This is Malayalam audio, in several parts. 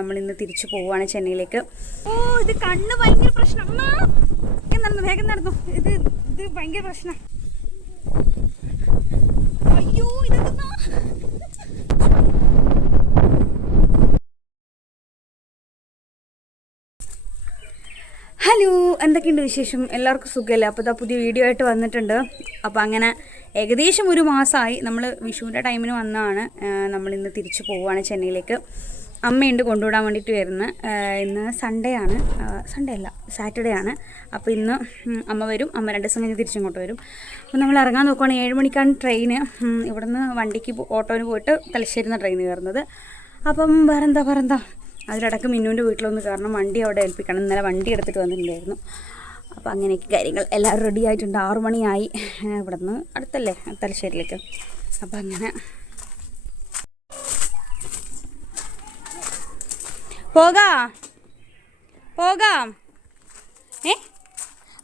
നമ്മൾ ഇന്ന് തിരിച്ചു പോവുകയാണ് ചെന്നൈയിലേക്ക്. ഓ ഇത് കണ്ണ് ഭയങ്കര പ്രശ്നം. നടന്നു വേഗം നടന്നു. ഇത് ഇത് ഭയങ്കര പ്രശ്നം. അയ്യോ ഇതെന്താ? ഹലോ എന്തൊക്കെയുണ്ട് വിശേഷം? എല്ലാവർക്കും സുഖമല്ലേ? അപ്പോൾ ഇതാ പുതിയ വീഡിയോ ആയിട്ട് വന്നിട്ടുണ്ട്. അപ്പോൾ അങ്ങനെ ഏകദേശം ഒരു മാസമായി നമ്മൾ വിഷുവിന്റെ ടൈമിന് വന്നതാണ്. നമ്മൾ ഇന്ന് തിരിച്ചു പോവുകയാണ് ചെന്നൈയിലേക്ക്. അമ്മയുണ്ട് കൊണ്ടുവിടാൻ വേണ്ടിയിട്ട് വരുന്നത്. ഇന്ന് സൺഡേ ആണ്. സൺഡേ അല്ല സാറ്റർഡേ ആണ്. അപ്പോൾ ഇന്ന് അമ്മ വരും. അമ്മ രണ്ട് ദിവസം കഴിഞ്ഞ് തിരിച്ചിങ്ങോട്ട് വരും. അപ്പോൾ നമ്മൾ ഇറങ്ങാൻ നോക്കുവാണെങ്കിൽ ഏഴ് മണിക്കാണ് ട്രെയിന് ഇവിടുന്ന് വണ്ടിക്ക് ഓട്ടോന് പോയിട്ട് തലശ്ശേരി നിന്ന് ട്രെയിൻ കയറുന്നത്. അപ്പം വേറെന്താ വേറെന്താ? അതിലടക്കം മിന്നുവിന്റെ വീട്ടിലൊന്ന് കാരണം വണ്ടി അവിടെ ഏൽപ്പിക്കണം. ഇന്നലെ വണ്ടി എടുത്തിട്ട് വന്നിട്ടുണ്ടായിരുന്നു. അപ്പോൾ അങ്ങനെയൊക്കെ കാര്യങ്ങൾ എല്ലാവരും റെഡി ആയിട്ടുണ്ട്. ആറു മണിയായി. ഇവിടെ അടുത്തല്ലേ തലശ്ശേരിയിലേക്ക്. അപ്പോൾ അങ്ങനെ പോകാം. പോകാം. ഏ?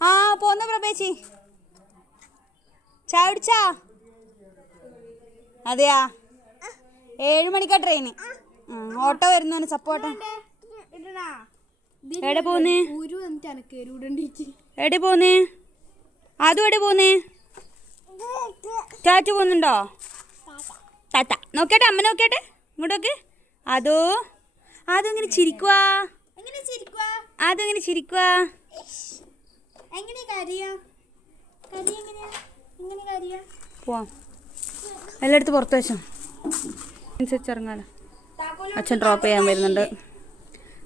ആ പോന്ന പ്രഭേച്ചി. ചായ അതെയാ? ഏഴ് മണിക്കാ ട്രെയിന് ഓട്ടോ വരുന്നു സപ്പോർട്ട് എവിടെ പോന്നേ? അതും എവിടെ പോന്നേ? ചാച്ചു പോകുന്നുണ്ടോ താത്ത. നോക്കട്ടെ അമ്മ നോക്കട്ടെ ഇങ്ങോട്ടൊക്കെ. അതോ ഇങ്ങനെ ചിരിക്കുവാ? ഇങ്ങനെ ചിരിക്കുവാ? എങ്ങനെ കരയാ? പോവാം. എല്ലായിടത്തും പുറത്ത് വെച്ചോ. അനുസരിച്ച് ഇറങ്ങാലോ. അച്ഛൻ ഡ്രോപ്പ് ചെയ്യാൻ വരുന്നുണ്ട്.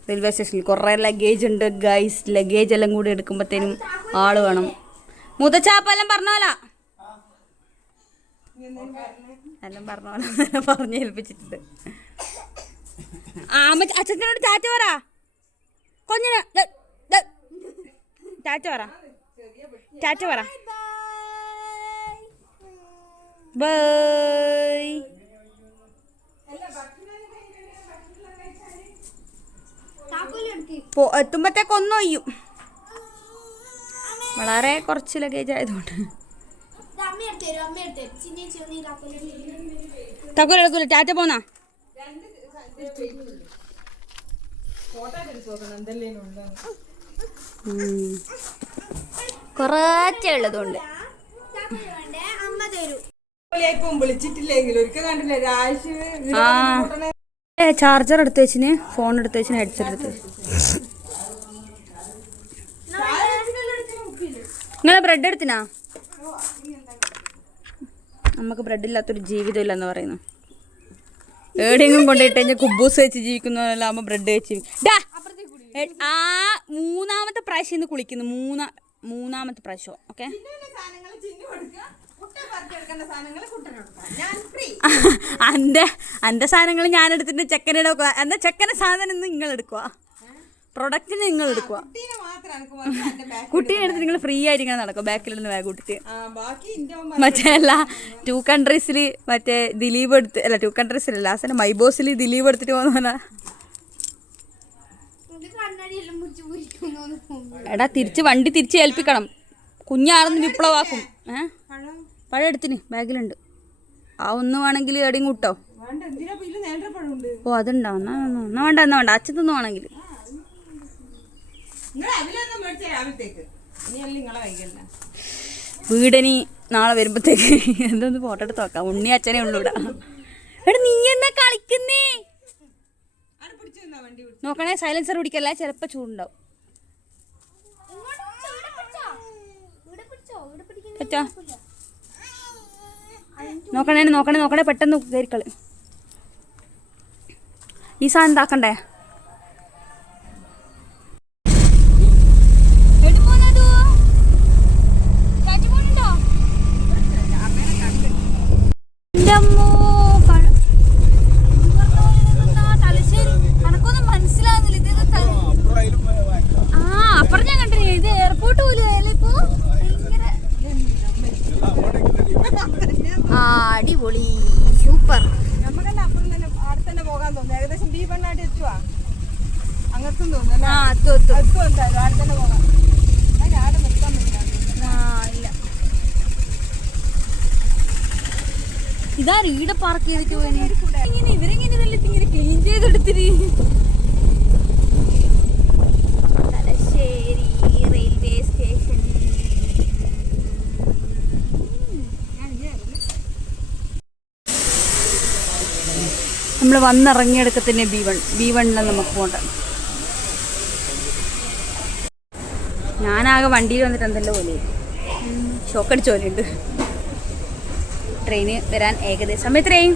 റെയിൽവേ സ്റ്റേഷനിൽ കുറേ ലഗേജ് ഉണ്ട് ഗൈസ് ലഗേജ് എല്ലാം കൂടി എടുക്കുമ്പോഴത്തേനും ആൾ വേണം. മുതച്ചാപ്പെല്ലാം പറഞ്ഞോല എല്ലാം പറഞ്ഞോളാം പറഞ്ഞു ഏൽപ്പിച്ചിട്ടുണ്ട് ആ അമ്മ അച്ഛനോട് ചാറ്റ പറ. കൊഞ്ഞിന്. ചാറ്റ പറ. ചാറ്റ പറ. ബൈ. എത്തുമ്പോഴത്തേക്ക് ഒന്നും ഒയ്യും. വളരെ കുറച്ച് ലഗേജ് ആയതുകൊണ്ട്. അമ്മ എടുത്ത് തരും അമ്മ എടുത്ത് തരും. ചിന്നേച്ചി ഒന്ന് ഈ താക്കോലെടുത്ത് തക്കൂല എടുക്കൂല ടാറ്റ പോന്നാ. കുറച്ചേ ഉള്ളതുകൊണ്ട് താക്കോൽ വേണ്ടേ അമ്മ തരൂ ഇപ്പം വിളിച്ചിട്ടില്ലെങ്കിൽ ഒരിക്കൽ കണ്ടില്ലേ രാശി ആ ചാർജർ എടുത്ത് വെച്ചിന്. ഫോൺ എടുത്ത് വെച്ചിന് ഹെഡ്സെറ്റ് എടുത്ത് നിങ്ങളെ ബ്രെഡ് എടുത്തിനാ? നമുക്ക് ബ്രെഡ് ഇല്ലാത്തൊരു ജീവിതം ഇല്ലെന്ന് പറയുന്നു. എവിടെയെങ്കിലും കൊണ്ടുപോയിട്ട് കഴിഞ്ഞാൽ കുബൂസ് വെച്ച് ജീവിക്കുന്നതല്ല ആകുമ്പോൾ ബ്രെഡ് വെച്ച്! ആ മൂന്നാമത്തെ പ്രാവശ്യം ഇന്ന് കുളിക്കുന്നു. മൂന്നാ മൂന്നാമത്തെ പ്രാവശ്യം ഓക്കെ? അന്റെ അന്റെ സാധനങ്ങൾ ഞാൻ എടുത്തിട്ട് ചെക്കനെ എന്താ ചെക്കനെ സാധനം ഇന്ന് നിങ്ങൾ എടുക്കുക പ്രൊഡക്റ്റിന് നിങ്ങൾ എടുക്കുക കുട്ടീനെ എടുത്ത് നിങ്ങൾ ഫ്രീ ആയിട്ട് ഇങ്ങനെ നടക്കും. ബാക്കിലിരുന്ന് ബാഗ് കൂട്ടിട്ട് മറ്റേ അല്ല ടു കൺട്രീസിൽ മറ്റേ ദിലീപ് എടുത്ത് അല്ല ടു കൺട്രീസിൽ ലാസ്റ്റ് മൈബോസിൽ ദിലീപ് എടുത്തിട്ട് പോകുന്ന എടാ തിരിച്ച് വണ്ടി തിരിച്ച് ഏൽപ്പിക്കണം. കുഞ്ഞാണെന്ന് വിപ്ലവാക്കും. ഏ പഴം എടുത്തിന് ബാഗിലുണ്ട്. ആ ഒന്ന് വേണമെങ്കിൽ എവിടെയും കൂട്ടോ. ഓ അതുണ്ടോ? എന്നാ വേണ്ട എന്നാ വേണ്ട. അച്ഛൻ തിന്നു വേണമെങ്കിൽ നിങ്ങൾ അതിലൊന്നും മേടിച്ച രാവിലത്തേക്ക് ഇനി അല്ല നിങ്ങളെ കൈകല്ല വീടനി നാളെ വരുമ്പോഴത്തേക്ക് എന്തൊന്ന് ഫോട്ടോ എടുത്ത് നോക്കാം. ഉണ്ണി അച്ഛനെ ഉള്ളു ഇവിടെ. എടാ നീ എന്നാ കളിക്കുന്നേ? നോക്കണേ സൈലൻസർ പിടിക്കല്ല? ചിലപ്പോൾ ചൂടുണ്ടാവും. നോക്കണേ നോക്കണേ നോക്കണേ പെട്ടെന്ന് കയറിക്കളി ഈ സാധനം എന്താക്കണ്ടേ? എന്റമ്മോ, തലശ്ശേരി? അനക്കൊന്നും മനസ്സിലാവുന്നില്ല. ഇതൊക്കെ ആ അപ്പുറം ഞാൻ കണ്ടില്ലേ? ഇത് എയർപോർട്ട് പോലും ഇപ്പൊ? ആ അടിപൊളി. സൂപ്പർ നമുക്കല്ല അപ്പുറം തന്നെ അവിടെ തന്നെ പോകാൻ തോന്നുന്നു. ഏകദേശം ബി പെണ്ണായിട്ട് എത്തുവാ. അങ്ങത്തും തോന്നുന്നു എത്തും എന്തായാലും അവിടെ തന്നെ പോകാം. അതിന് ആടെ നിർത്താൻ പറ്റില്ല. ആ ഇല്ല. ഇതാ റീഡ് പാർക്ക് ചെയ്തിട്ട് ക്ലീൻ ചെയ്തെടുത്തിരി. റെയിൽവേ സ്റ്റേഷൻ നമ്മൾ വന്നിറങ്ങിയെടുക്ക തന്നെ ബി വൺ ബി വണ്ണിൽ നമുക്ക് പോകണ്ട ഞാനാകെ വണ്ടിയിൽ വന്നിട്ട് എന്തല്ലോ പോലെ. ഷോക്കടിച്ച പോലെയുണ്ട് ട്രെയിന് വരാൻ ഏകദേശം എത്രയും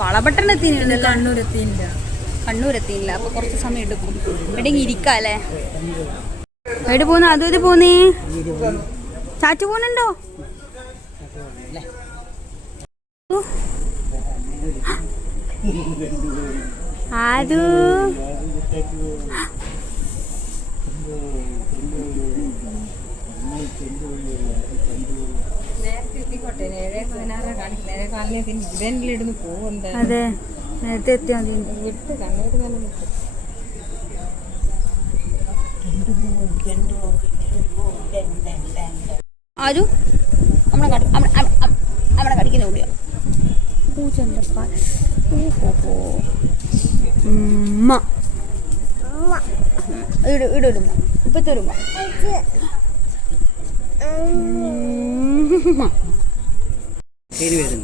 വളപട്ടണം എത്തിയില്ല കണ്ണൂരെത്തിയില്ല കണ്ണൂർ എത്തിയില്ല അപ്പൊ കുറച്ച് സമയം എടുക്കും. എവിടെയെങ്കിലും ഇരിക്കാല്ലേ എവിടെ പോന്ന അതും ഇത് പോന്നേ ചാച്ചു പോന്നുണ്ടോ ആദു. അതെ. നേരത്തെ എത്തിയാൽ മതി. ആരു? നമ്മളെ നമ്മളെ കടിക്കുന്ന കൂടിയോ പൂച്ചന്റെ പാൽ ഓഹോ ഉമ്മ. ഇട ഇടുമ്മ. ഇപ്പത്തെ ഉമ്മ.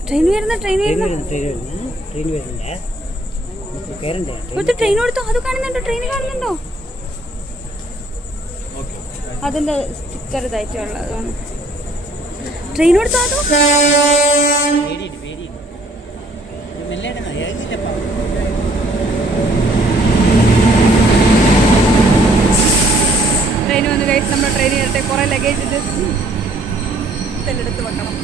ട്രെയിൻ വരുന്ന ട്രെയിൻ ട്രെയിൻ വരുന്ന. ട്രെയിൻ വരുന്നു ട്രെയിൻ വരുന്നുണ്ട്. ട്രെയിൻ കൊടുത്തോ? അത് കാണുന്നുണ്ടോ? ട്രെയിൻ കാണുന്നുണ്ടോ? അതിന്റെ സ്റ്റിക്കർ ഇതായിട്ടുള്ളതാണ് ട്രെയിൻ കൊടുത്തോ അതോ പേടിയിട്ട് പേടിയിട്ട് മെല്ലേടാ ഏകില്ലപ്പാ ട്രെയിൻ വന്ന് കഴിച്ച് നമ്മൾ ട്രെയിൻ കയറട്ടെ കുറേ ലഗേജ് ഉണ്ട് എടുത്ത് വെക്കണം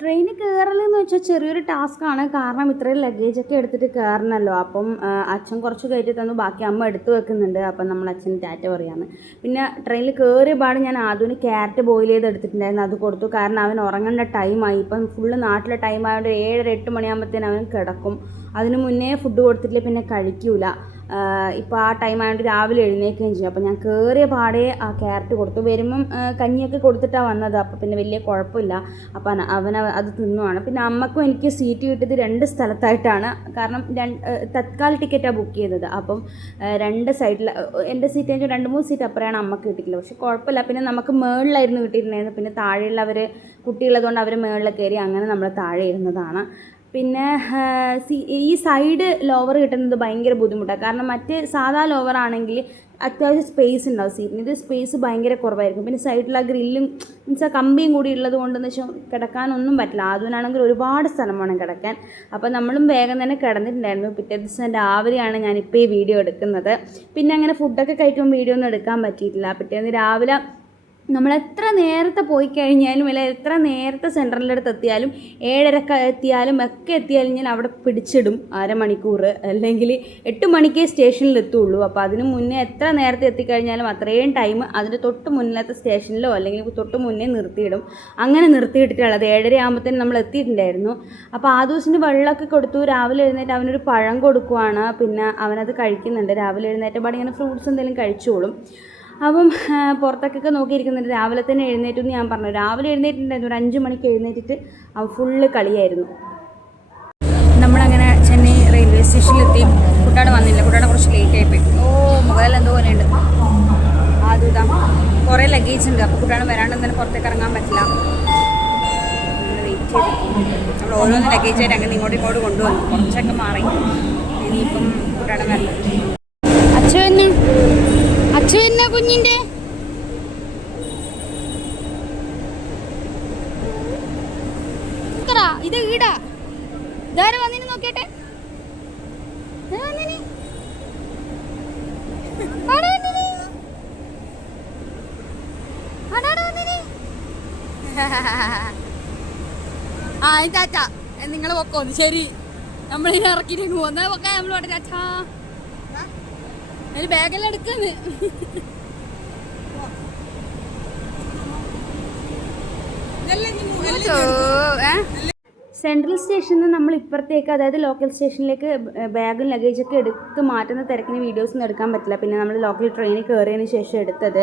ട്രെയിനിൽ കയറലെന്ന് വെച്ചാൽ ചെറിയൊരു ടാസ്ക് ആണ്. കാരണം ഇത്രയും ലഗേജ് ഒക്കെ എടുത്തിട്ട് കയറണമല്ലോ അപ്പം അച്ഛൻ കുറച്ച് കയറ്റി തന്നു. ബാക്കി അമ്മ എടുത്തു വെക്കുന്നുണ്ട്. അപ്പം നമ്മൾ അച്ഛൻ ടാറ്റ പറയാന്ന്. പിന്നെ ട്രെയിനിൽ കയറിയ പാട് ഞാൻ ആദ്യം ക്യാരറ്റ് ബോയിൽ ചെയ്ത് എടുത്തിട്ടുണ്ടായിരുന്നു. അത് കൊടുത്തു. കാരണം അവൻ ഉറങ്ങേണ്ട ടൈമായി ഇപ്പം ഫുള്ള് നാട്ടിലെ ടൈം ആയതുകൊണ്ട് ഏഴര എട്ട് മണിയാകുമ്പോഴത്തേനും അവൻ കിടക്കും. അതിന് മുന്നേ ഫുഡ് കൊടുത്തിട്ടില്ല. പിന്നെ കഴിക്കൂല. ഇപ്പോൾ ആ ടൈം ആയതുകൊണ്ട് രാവിലെ എഴുന്നേൽക്കുകയും ചെയ്യും. അപ്പോൾ ഞാൻ കയറിയ പാടെ ആ ക്യാരറ്റ് കൊടുത്തു. വരുമ്പം കഞ്ഞിയൊക്കെ കൊടുത്തിട്ടാണ് വന്നത്. അപ്പോൾ പിന്നെ വലിയ കുഴപ്പമില്ല. അപ്പം അവൻ അത് തിന്നുവാണ്. പിന്നെ അമ്മക്കും എനിക്ക് സീറ്റ് കിട്ടിയത് രണ്ട് സ്ഥലത്തായിട്ടാണ്. കാരണം രണ്ട് തത്കാൽ ടിക്കറ്റാണ് ബുക്ക് ചെയ്തത്. അപ്പം രണ്ട് സൈഡിൽ എന്റെ സീറ്റ് കഴിഞ്ഞാൽ രണ്ട് മൂന്ന് സീറ്റ് അപ്പുറമാണ് അമ്മയ്ക്ക് കിട്ടിയിട്ടില്ല പക്ഷെ കുഴപ്പമില്ല. പിന്നെ നമുക്ക് മേളിലായിരുന്നു കിട്ടിയിട്ടുണ്ടായിരുന്നത് പിന്നെ താഴെയുള്ളവർ കുട്ടികളതുകൊണ്ട് അവർ മേളിൽ കയറി അങ്ങനെ നമ്മൾ താഴെ ഇരുന്നതാണ്. പിന്നെ ഈ സൈഡ് ലോവർ കിട്ടുന്നത് ഭയങ്കര ബുദ്ധിമുട്ടാണ്. കാരണം മറ്റ് സാധാ ലോവർ ആണെങ്കിൽ അത്യാവശ്യം സ്പേസ് ഉണ്ടാവും സീറ്റിന് ഇത് സ്പേസ് ഭയങ്കര കുറവായിരിക്കും. പിന്നെ സൈഡിൽ ആ ഗ്രില്ലും മീൻസ് ആ കമ്പിയും കൂടി ഉള്ളത് കൊണ്ടെന്ന് വെച്ചാൽ കിടക്കാനൊന്നും പറ്റില്ല. ആദ്യമാണെങ്കിൽ ഒരുപാട് സ്ഥലം വേണം കിടക്കാൻ. അപ്പോൾ നമ്മളും വേഗം തന്നെ കിടന്നിട്ടുണ്ടായിരുന്നു. പിറ്റേ ദിവസം രാവിലെയാണ് ഞാനിപ്പോൾ ഈ വീഡിയോ എടുക്കുന്നത്. പിന്നെ അങ്ങനെ ഫുഡൊക്കെ കഴിക്കുമ്പോൾ വീഡിയോ ഒന്നും എടുക്കാൻ പറ്റിയിട്ടില്ല. പിറ്റേന്ന് രാവിലെ നമ്മൾ എത്ര നേരത്തെ പോയി കഴിഞ്ഞാലും അല്ലെ എത്ര നേരത്തെ സെൻട്രലിന്റെ അടുത്ത് എത്തിയാലും ഏഴരക്ക് എത്തിയാലും ഒക്കെ എത്തിയാലും ഞാൻ അവിടെ പിടിച്ചിടും അരമണിക്കൂർ അല്ലെങ്കിൽ എട്ട് മണിക്കേ സ്റ്റേഷനിൽ എത്തുള്ളൂ. അപ്പോൾ അതിന് മുന്നേ എത്ര നേരത്തെ എത്തിക്കഴിഞ്ഞാലും അത്രയും ടൈം അതിന്റെ തൊട്ട് മുന്നിലത്തെ സ്റ്റേഷനിലോ അല്ലെങ്കിൽ തൊട്ട് മുന്നേ നിർത്തിയിടും. അങ്ങനെ നിർത്തിയിട്ടിട്ടുള്ളത് ഏഴര ആകുമ്പോഴത്തേനും നമ്മൾ എത്തിയിട്ടുണ്ടായിരുന്നു. അപ്പോൾ ആ ദിവസത്തിന് വെള്ളമൊക്കെ കൊടുത്തു. രാവിലെ എഴുന്നേറ്റ് അവനൊരു പഴം കൊടുക്കുവാണ്. പിന്നെ അവനത് കഴിക്കുന്നുണ്ട്. രാവിലെ എഴുന്നേറ്റ് പാടി ഇങ്ങനെ ഫ്രൂട്ട്സ് എന്തെങ്കിലും കഴിച്ചോളും. അപ്പം പുറത്തേക്കൊക്കെ പുറത്തൊക്കെ നോക്കിയിരിക്കുന്നുണ്ട്. രാവിലെ തന്നെ എഴുന്നേറ്റു എന്ന് ഞാൻ പറഞ്ഞു. രാവിലെ എഴുന്നേറ്റിട്ടുണ്ടായിരുന്നു. ഒരു അഞ്ച് മണിക്ക് എഴുന്നേറ്റിട്ട് ഫുള്ള് കളിയായിരുന്നു. നമ്മളങ്ങനെ ചെന്നൈ റെയിൽവേ സ്റ്റേഷനിലെത്തി കുട്ടാട് വന്നില്ല. കുട്ടാട് കുറച്ച് ലേറ്റ് ആയിപ്പോയി ഓ മുകളിൽ എന്തോ പോലെയുണ്ട്. അതുതാ കുറേ ലഗേജ് ഉണ്ട്. അപ്പോൾ കുട്ടാട് വരാണ്ട് തന്നെ പുറത്തേക്ക് ഇറങ്ങാൻ പറ്റില്ല. വെയിറ്റ് നമ്മൾ ഓരോന്ന് ലഗേജ് ആയിട്ട് അങ്ങനെ ഇങ്ങോട്ടും ഇങ്ങോട്ട് കൊണ്ടുവന്നു. കുറച്ചൊക്കെ മാറി. ഇനിയിപ്പം കുട്ടാട് വരണം. അച്ഛൻ വന്നു അച്ഛൻ വരുന്ന കുഞ്ഞിന്റെ ഇത് ഈടാ. ഇതാരെ വന്നിന് നോക്കിയട്ടെ? വന്നിന്? ആ ടാറ്റ നിങ്ങൾ പൊക്കോന്ന് ശരി. നമ്മളിനി ഇറക്കിയിട്ട് പോന്നെ പൊക്കാൻ നമ്മളോട്ടെ ടാറ്റ. അതിന് ബാഗെല്ലാം എടുക്കുന്നു. സെൻട്രൽ സ്റ്റേഷനിൽ നിന്ന് നമ്മൾ ഇപ്പുറത്തേക്ക് അതായത് ലോക്കൽ സ്റ്റേഷനിലേക്ക് ബാഗും ലഗേജൊക്കെ എടുത്ത് മാറ്റുന്ന തിരക്കിന് വീഡിയോസൊന്നും എടുക്കാൻ പറ്റില്ല. പിന്നെ നമ്മൾ ലോക്കൽ ട്രെയിനിൽ കയറിയതിന് ശേഷം എടുത്തത്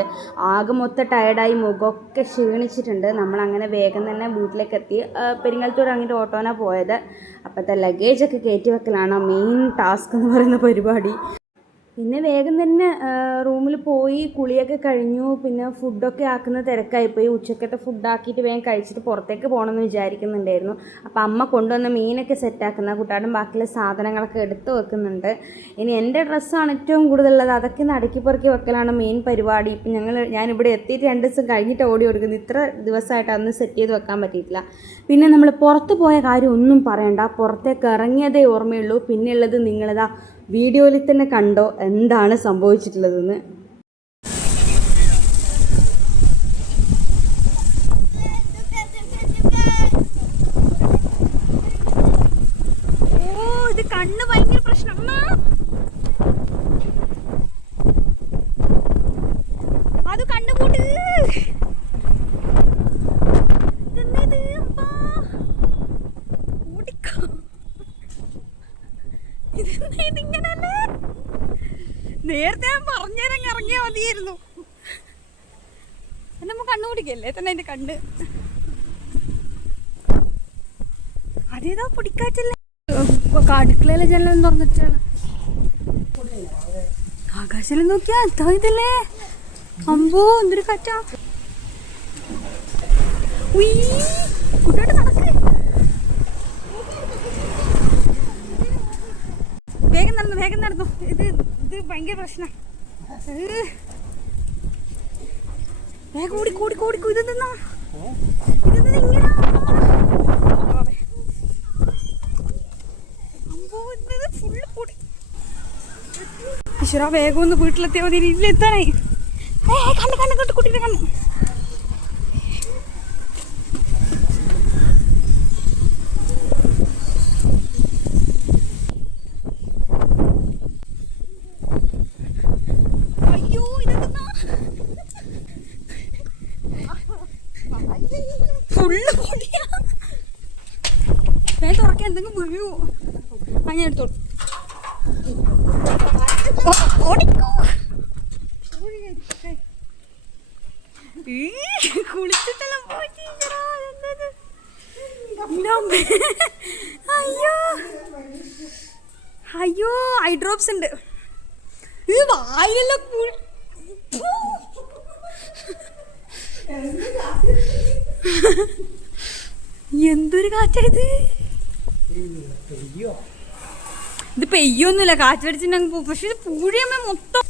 ആകെ മൊത്തം ടയർഡായി മുഖമൊക്കെ ക്ഷീണിച്ചിട്ടുണ്ട്. നമ്മൾ അങ്ങനെ വേഗം തന്നെ വീട്ടിലേക്ക് എത്തി. പെരിങ്ങലത്തൂർ പെരിങ്ങൽത്തൂർ അങ്ങോട്ട് ഓട്ടോനാണ് പോയത്. അപ്പോഴത്തെ ലഗേജൊക്കെ കയറ്റി വെക്കലാണ് മെയിൻ ടാസ്ക് എന്ന് പറയുന്ന പരിപാടി. പിന്നെ വേഗം തന്നെ റൂമിൽ പോയി കുളിയൊക്കെ കഴിഞ്ഞു പിന്നെ ഫുഡൊക്കെ ആക്കുന്ന തിരക്കായിപ്പോയി ഉച്ചക്കത്തെ ഫുഡാക്കിയിട്ട് വേഗം കഴിച്ചിട്ട് പുറത്തേക്ക് പോകണമെന്ന് വിചാരിക്കുന്നുണ്ടായിരുന്നു. അപ്പോൾ അമ്മ കൊണ്ടുവന്ന മീനൊക്കെ സെറ്റാക്കുന്ന കുട്ടാടും ബാക്കിയുള്ള സാധനങ്ങളൊക്കെ എടുത്തു വെക്കുന്നുണ്ട്. ഇനി എന്റെ ഡ്രസ്സാണ് ഏറ്റവും കൂടുതലുള്ളത്. അതൊക്കെ ഒന്ന് അടുക്കി പെറുക്കി വെക്കലാണ് മെയിൻ പരിപാടി. ഇപ്പം ഞങ്ങൾ ഞാനിവിടെ എത്തിയിട്ട് രണ്ട് ദിവസം കഴിഞ്ഞിട്ട് ഓടി കൊടുക്കുന്നത് ഇത്ര ദിവസമായിട്ട് അന്ന് സെറ്റ് ചെയ്ത് വെക്കാൻ പറ്റിയിട്ടില്ല. പിന്നെ നമ്മൾ പുറത്ത് പോയ കാര്യം ഒന്നും പറയണ്ട. പുറത്തേക്ക് ഇറങ്ങിയതേ ഓർമ്മയുള്ളൂ. പിന്നെയുള്ളത് നിങ്ങളിതാ. വീഡിയോയിൽ തന്നെ കണ്ടോ എന്താണ് സംഭവിച്ചിട്ടുള്ളതെന്ന് ഓ ഇത് കണ്ണ് ഭയങ്കര പ്രശ്നം അത് കണ്ണുപൂട്ട് ഇതെന്നേത് അപ്പാ? ഓടിക്കോ. ഇതെന്നാ ഇതിങ്ങനല്ലേ? നേരത്തെ ഞാൻ പറഞ്ഞേരങ്ങ് ഇറങ്ങിയാ മതിയായിരുന്നു എന്നെ നമ്മ കണ്ണു പിടിക്കല്ലേ? തന്നെ എന്റെ കണ്ണ്. അതേതാ പൊടിക്കാച്ചല്ലേ? അടുക്കളയിലെ ജനലും തുറന്നിട്ടാണ് ആകാശം നോക്കിയാ എന്താ ഇതല്ലേ? അമ്പോ എന്തൊരു കാറ്റാ. കുട്ടിയോട്ട് നടക്ക് വേഗം നടന്നു വേഗം നടന്നു. ഇത് ഇത് ഭയങ്കര പ്രശ്നം. വേഗം കൂടി കൂടി കൂടി ഇത് നിന്നാ ഇത് നിന്നാ ഇങ്ങനെ ഈശ്വര വേഗം ഒന്ന് വീട്ടിലെത്തിയാൽ മതി. വീട്ടിലെത്താനായി ഏ കണ്ണ് കണ്ണ് കണ്ട് കുട്ടിയുടെ കണ്ണ് അയ്യോ ഇതെന്താ ഫുള്ള് പൊടിയാ ഞാൻ തുറക്കാൻ എന്തെങ്കിലും വീഴുവോ ആ ഞാൻ എടുത്തോളൂ ഓ, ഓടിക്കോ ഈ, കുളിച്ചിട്ടെല്ലാം പോയിട്ട് ഈശ്വരാ, എന്തത്? എന്റെ അയ്യോ. അയ്യോ ഐ ഡ്രോപ്സ് ഉണ്ട്. ഇത് വായിലെല്ലാം എന്തൊരു കാറ്റത് ഇത്? പെയ്യൊന്നുമില്ല കാറ്റടിച്ചിട്ടുണ്ടെങ്കിൽ പോകും. പക്ഷെ ഇത് പൂഴിയമ്മ മൊത്തം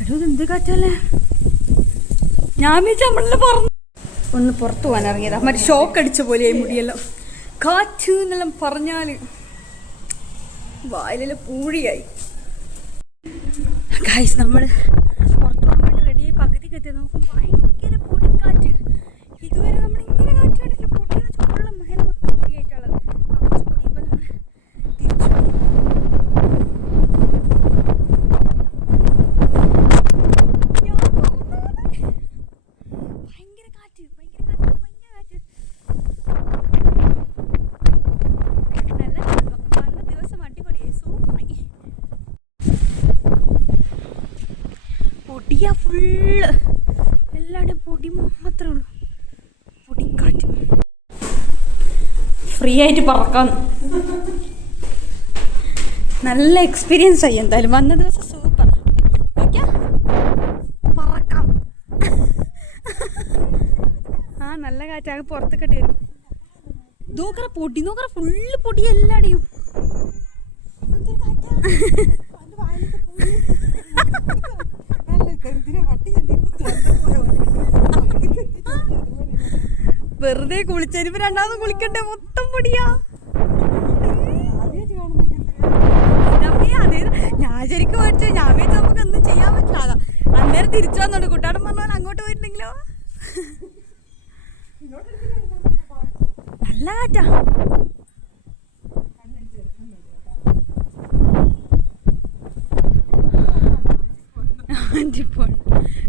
എടോ ഇത് എന്ത് കാറ്റല്ലേ? ഞാൻ വിചാരിച്ച നമ്മളെ പറഞ്ഞു ഒന്ന് പുറത്തു പോകാൻ ഇറങ്ങിയതാ. മറ്റേ ഷോക്ക് അടിച്ച പോലെയായി മുടിയെല്ലാം. കാറ്റ് എന്നെല്ലാം പറഞ്ഞാൽ വായിലെല്ലാം പൂഴിയായി. ഗായ്സ് നമ്മൾ പുറത്തു പോകാൻ വേണ്ടി റെഡിയായി പകുതിക്ക് എത്തി നോക്കും പൊടിക്കാറ്റ് ഇതുവരെ നമ്മൾ ഇങ്ങനെ കാറ്റ് കണ്ടില്ല പൊടിയെന്ന് ചോറുള്ള മഹൽ മൊത്തം പൊടിയായിട്ടുള്ളത് കുറച്ച് പൊടി ഇപ്പം നമ്മൾ തിരിച്ചു പോകും. ഞാൻ പോകുന്നു. ഭയങ്കര കാറ്റ് ഭയങ്കര കാറ്റ് ഭയങ്കര കാറ്റ് നല്ല രസം. നല്ല ദിവസം അടിപൊളിയായി സൂപ്പറായി പൊടിയാ ഫുള്ള് എല്ലാവരുടെയും പൊടി മാത്രമേ ഉള്ളൂ. പൊടിക്കാറ്റ്. ഫ്രീ ആയിട്ട് പറക്കാം. നല്ല എക്സ്പീരിയൻസ് ആയി. എന്തായാലും വന്ന ദിവസം സൂപ്പർ പറക്കാം. ആ നല്ല കാറ്റാകെ കെട്ടി വരും നോക്കറ പൊടി നോക്കറ ഫുള്ള് പൊടി എല്ലാടെയും. വെറുതെ കുളിച്ചരിപ്പ് രണ്ടാമത് കുളിക്കണ്ടേ? മൊത്തം പൊടിയാ. ഞാൻ ശരിക്കും മേടിച്ചു ഞാൻ വെച്ച് നമുക്ക് ഒന്നും ചെയ്യാൻ പറ്റില്ല. അതാ അന്നേരം തിരിച്ചു വന്നോണ്ട് കുട്ടാടൻ പറഞ്ഞ പോലെ അങ്ങോട്ട് പോയിട്ടുണ്ടെങ്കിലോ? നല്ല കാറ്റാ.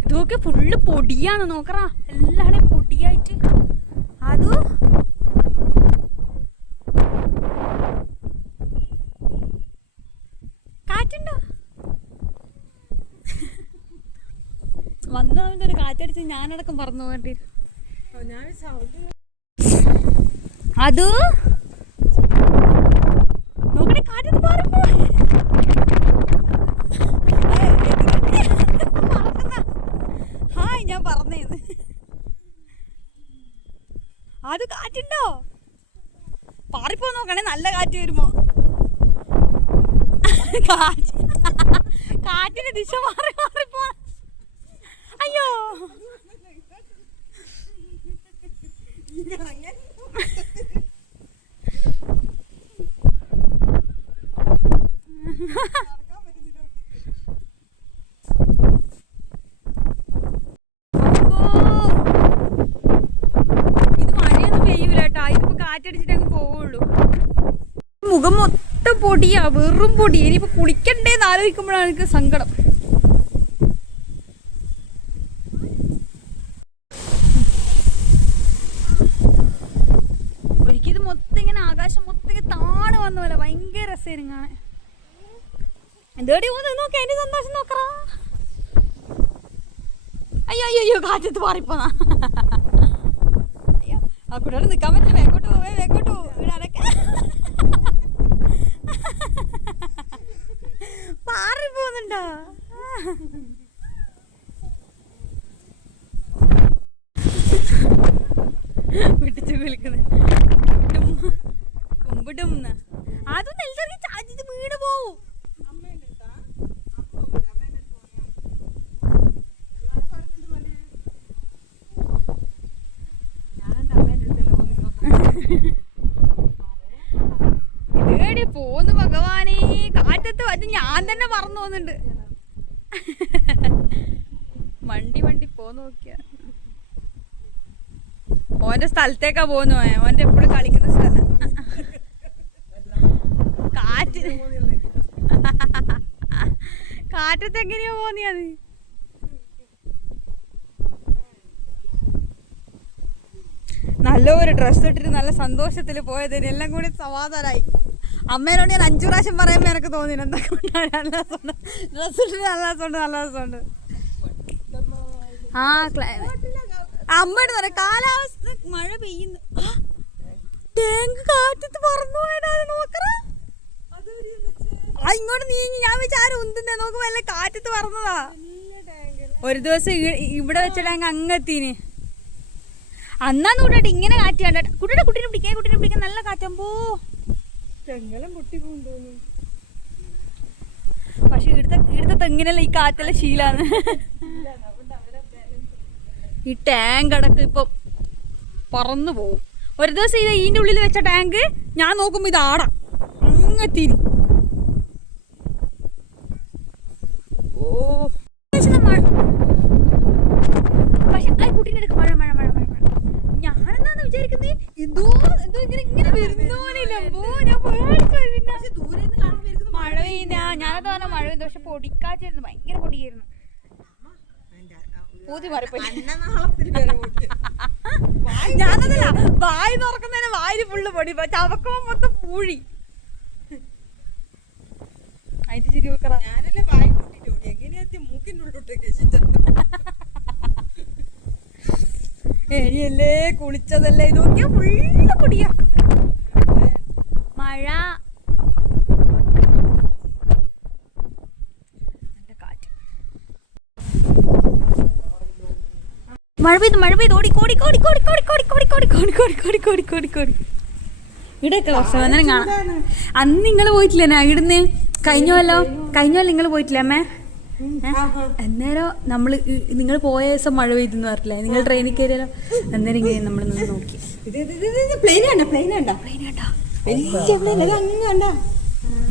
ഇതൊക്കെ ഫുള്ള് പൊടിയാണ്. നോക്കറാ. എല്ലാടെയും പൊടിയായിട്ട് അതോ? കാറ്റുണ്ടോ? വന്നവന്റെ ഒരു കാറ്റടിച്ച് ഞാനടക്കം പറന്നു സൗണ്ട് അത് നോക്കണേ കാറ്റത്ത് പറന്നു അത് കാറ്റുണ്ടോ? പാറിപ്പോ നോക്കണേ നല്ല കാറ്റ് വരുമോ കാറ്റ്. കാറ്റിന്റെ ദിശ മാറി മാറിപ്പോ അയ്യോ അപ്പോ. ഇത് മഴയൊന്നും പെയ്യൂല കേട്ടോ ഇതിപ്പോ കാറ്റടിച്ചിട്ട് അങ്ങ് പോവുള്ളൂ മുഖം മൊത്തം പൊടിയാ വെറും പൊടി. ഇനിയിപ്പോ കുളിക്കണ്ടേന്ന് ആലോചിക്കുമ്പോഴാണ് എനിക്ക് സങ്കടം. ഒരിക്കൽ മൊത്തം ഇങ്ങനെ ആകാശം മൊത്തം താണ് വന്ന പോലെ ഭയങ്കര രസമായിരുന്നു കാണാൻ. എന്തോടി എന്റെ സന്തോഷം നോക്കറാ. അയ്യോ അയ്യോ അയ്യോ കാറ്റത്ത് മാറിപ്പോന്നാ. അയ്യോ ആ കുട്ടിയോട് നിൽക്കാൻ പറ്റില്ല വേക്കോട്ട് പോവേ വേക്കോട്ട് പോവും ഇവിടെ അനക്ക പാറി പോകുന്നുണ്ടോ വിട്ടിച്ച് വിളിക്കുന്നത് കുമ്പിടും. അതും നെൽസറിക്ക് ചാച്ചിട്ട് വീട് പോവും ഇതേടി പോന്ന് ഭഗവാനേ കാറ്റത്ത് അത് ഞാൻ തന്നെ പറന്നു പോകുന്നുണ്ട്. വണ്ടി വണ്ടി പോന്ന് നോക്കിയ. ഓന്റെ സ്ഥലത്തേക്കാ പോന്നു. ഓന്റെ എപ്പോഴും കളിക്കുന്ന സ്ഥലം. കാറ്റ്. കാറ്റത്ത് എങ്ങനെയാ പോന്നിയത് നല്ലൊരു ഡ്രസ്സ് ഇട്ടിട്ട് നല്ല സന്തോഷത്തിൽ പോയതിന് എല്ലാം കൂടി സമാധാനമായി അമ്മേനോട് ഞാൻ അഞ്ചു പ്രാവശ്യം പറയുമ്പോൾ എനിക്ക് തോന്നി എന്താ കൊണ്ടാണ് നല്ല രസമുണ്ട്. നല്ല രസമുണ്ട് നല്ല രസമുണ്ട് ആ അമ്മയോട് പറയാം കാലാവസ്ഥ മഴ പെയ്യുന്നു. തേങ്ങ കാറ്റത്ത് പറന്നു ഇങ്ങോട്ട് നീങ്ങി ഞാൻ വിചാരം ഉന്തുന്നേ നോക്കുമ്പോ അല്ല കാറ്റത്ത് പറന്നതാ. ഒരു ദിവസം ഇവിടെ വെച്ച ടാങ്ക് അങ്ങെത്തിന്. അന്നാന്ന് കൂട്ടിട്ട് ഇങ്ങനെ കാറ്റ് കണ്ട കുട്ടിയുടെ കുട്ടീനെ പിടിക്കാൻ കുട്ടീനെ പിടിക്കാൻ നല്ല കാറ്റാകുമ്പോ ചെങ്ങലം പൊട്ടിപ്പോകും തോന്നുന്നു പക്ഷെ ഇവിടുത്തെ ഇവിടുത്തെ തെങ്ങിനല്ല ഈ കാറ്റെല്ലാം ശീലാണ്. ഈ ടാങ്ക് അടക്കം ഇപ്പം പറന്നു പോവും. ഒരു ദിവസം ഇത് ഇതിന്റെ ഉള്ളിൽ വെച്ച ടാങ്ക് ഞാൻ നോക്കുമ്പോ ഇത് ആടാ. തിരി. ഓ. പക്ഷെ കുട്ടീന്റെ അടുക്ക് മഴ മഴ മഴ മഴ ഞാനെന്താന്ന് വിചാരിക്കുന്നത് എന്തോ മഴ പെയ്യുന്ന ഞാനത് പറഞ്ഞ മഴ പെയ്യുന്നു പക്ഷെ പൊടിക്കാറ്റായിരുന്നു ഭയങ്കര പൊടിയായിരുന്നു. ഊതി മാറിപ്പോയി. ഞാനതല്ല വായി തുറക്കുന്നതിന് വായിൽ ഫുള്ള് പൊടി. ചവക്കുമ്പോ മൊത്തം പൂഴി. അതിന്റെ ചിരി വെക്കറ ഞാനല്ലേ വായി പൊട്ടിട്ടു എങ്ങനെയാ മൂക്കിന്റെ ഏരിയല്ലേ കുളിച്ചതല്ലേ ഇത് നോക്കിയാ ഫുള്ള് പൊടിയാ മഴ മഴ പെയ്തു മഴ പെയ്തു ഓടി കോടി കോടി കോടി കോടി കോടി കോടി കോടി കോടി കോടി കോടി കോടി കോടി കോടി ഇവിടെയൊക്കെ വർഷവന്ദനം കാണാം അന്ന് നിങ്ങൾ പോയിട്ടില്ലേ ഇവിടുന്ന് കഴിഞ്ഞല്ലോ കഴിഞ്ഞല്ലോ നിങ്ങൾ പോയിട്ടില്ലേ അമ്മേ അന്നേരം നമ്മൾ നിങ്ങൾ പോയ ദിവസം മഴ പെയ്തെന്ന് പറഞ്ഞില്ലേ? നിങ്ങൾ ട്രെയിനിൽ കയറിയാലോ അന്നേരം ഇങ്ങനെ നമ്മൾ നിന്ന് നോക്കി. ഇത് ഇത് ഇത് ഇത് പ്ലെയിൻ കണ്ട പ്ലെയിൻ കണ്ട. കണ്ടോ. വലിയ പ്ലെയിൻ അത് അങ്ങ് കണ്ട.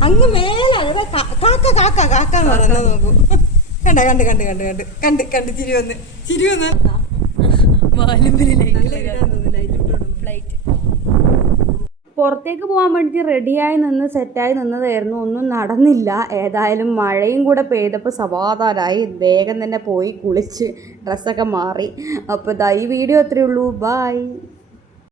അങ്ങ് മേലാണ് കാക്ക കാക്ക കാക്ക എന്ന് പറയുന്നത് നോക്കൂ. കണ്ട കണ്ട് കണ്ട് കണ്ട് കണ്ട്. കണ്ട് കണ്ട് ചിരി വന്ന്. ചിരി വന്ന് നല്ല ഇതാന്ന് തോന്നുന്നു ലൈറ്റ് ഇട്ടോണ്ട് ഫ്ലൈറ്റ് പുറത്തേക്ക് പോകാൻ വേണ്ടിയിട്ട് റെഡിയായി നിന്ന് സെറ്റായി നിന്നതായിരുന്നു. ഒന്നും നടന്നില്ല. ഏതായാലും മഴയും കൂടെ പെയ്തപ്പോൾ സമാധാനമായി വേഗം തന്നെ പോയി കുളിച്ച് ഡ്രസ്സൊക്കെ മാറി. അപ്പോൾ ഇതാ ഈ വീഡിയോ അത്രയേ ഉള്ളൂ. ബായ്